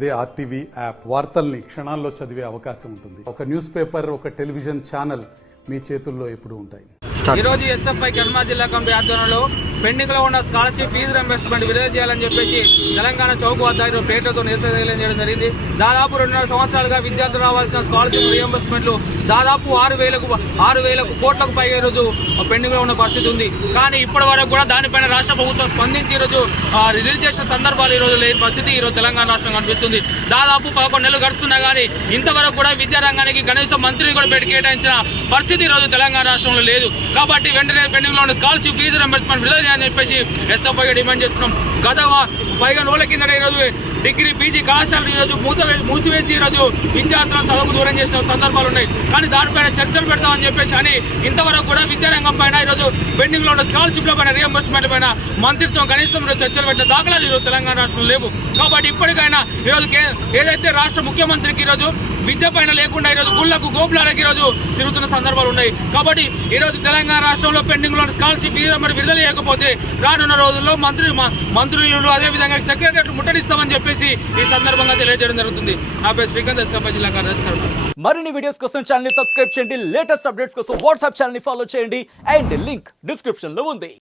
అదే RTV app వార్తల్ని క్షణాల్లో చదివే అవకాశం ఉంటుంది. ఒక న్యూస్ పేపర్, ఒక టెలివిజన్ ఛానల్ మీ చేతుల్లో ఎప్పుడూ ఉంటాయి. ఈరోజు ఎస్ఎఫ్ఐ కర్నూలు జిల్లా కమిటీ ఆధ్వర్యంలో పెండింగ్ లో ఉన్న స్కాలర్షిప్ ఫీజు రింబర్స్మెంట్ విడుదల చేయాలని చెప్పేసి తెలంగాణ చౌక్ వద్ద ఈరోజు ప్లేట్లతో నిరసన చేయడం జరిగింది. దాదాపు 2.5 సంవత్సరాలుగా విద్యార్థులు రావాల్సిన స్కాలర్షిప్ రీఎంబర్స్మెంట్లు దాదాపు 6,000 కోట్లకు పైగా ఈరోజు పెండింగ్ లో ఉన్న పరిస్థితి ఉంది. కానీ ఇప్పటి వరకు కూడా దానిపైన రాష్ట్ర ప్రభుత్వం స్పందించి ఈరోజు రిలీజ్ చేసిన సందర్భాలు ఈరోజు లేని పరిస్థితి ఈరోజు తెలంగాణ రాష్ట్రం కనిపిస్తుంది. దాదాపు 11 నెలలు గడుస్తున్నా కానీ ఇంతవరకు కూడా విద్యారంగానికి కనీసం మంత్రిని కూడా పెట్టి కేటాయించిన పరిస్థితి ఈరోజు తెలంగాణ రాష్ట్రంలో లేదు. కాబట్టి వెంటనే పెండింగ్ లో ఉన్న స్కాలర్షిప్ ఫీజు రింబర్స్మెంట్ విడుదల చేయాలని చెప్పేసి ఎస్ఎఫ్ఐగా డిమాండ్ చేస్తున్నాం. గత 5 రోజుల కిందట ఈరోజు డిగ్రీ పీజీ కళాశాలను ఈరోజు మూసివేసి ఈరోజు విద్యార్థులను చదువుకు దూరం చేసిన సందర్భాలు ఉన్నాయి. కానీ దానిపైన చర్చలు పెడతామని చెప్పేసి అని ఇంతవరకు కూడా విద్యారంగం పైన ఈరోజు పెండింగ్ లో ఉన్న స్కాలర్షిప్ల పైన రీఎంబర్స్మెంట్ పైన మంత్రిత్వం కనీసం చర్చలు పెట్టిన దాఖలాలు ఈరోజు తెలంగాణ రాష్ట్రంలో లేవు. కాబట్టి ఇప్పటికైనా ఈరోజు ఏదైతే రాష్ట్ర ముఖ్యమంత్రికి ఈరోజు విద్య పైన లేకుండా ఈరోజు గుళ్లకు గోపులాలకు ఈరోజు తిరుగుతున్న సందర్భాలు ఉన్నాయి. కాబట్టి ఈరోజు తెలంగాణ రాష్ట్రంలో పెండింగ్ లో స్కాలర్షిప్ విడుదల చేయకపోతే రానున్న రోజుల్లో మంత్రులు అదేవిధంగా సెక్రటరీ ముట్టడిస్తామని చెప్పేసి ఈ సందర్భంగా తెలియజేయడం జరుగుతుంది. నా పేరు శ్రీకాంత్, ఎస్ఎఫ్ఐ జిల్లా కార్యదర్శి. మరిన్ని వీడియోస్ కోసం ఛానల్ ని సబ్స్క్రైబ్ చేయండి. లేటెస్ట్ అప్డేట్స్ కోసం వాట్సాప్ ఛానల్ ని ఫాలో చేయండి. అండ్ లింక్ డిస్క్రిప్షన్ లో ఉంది.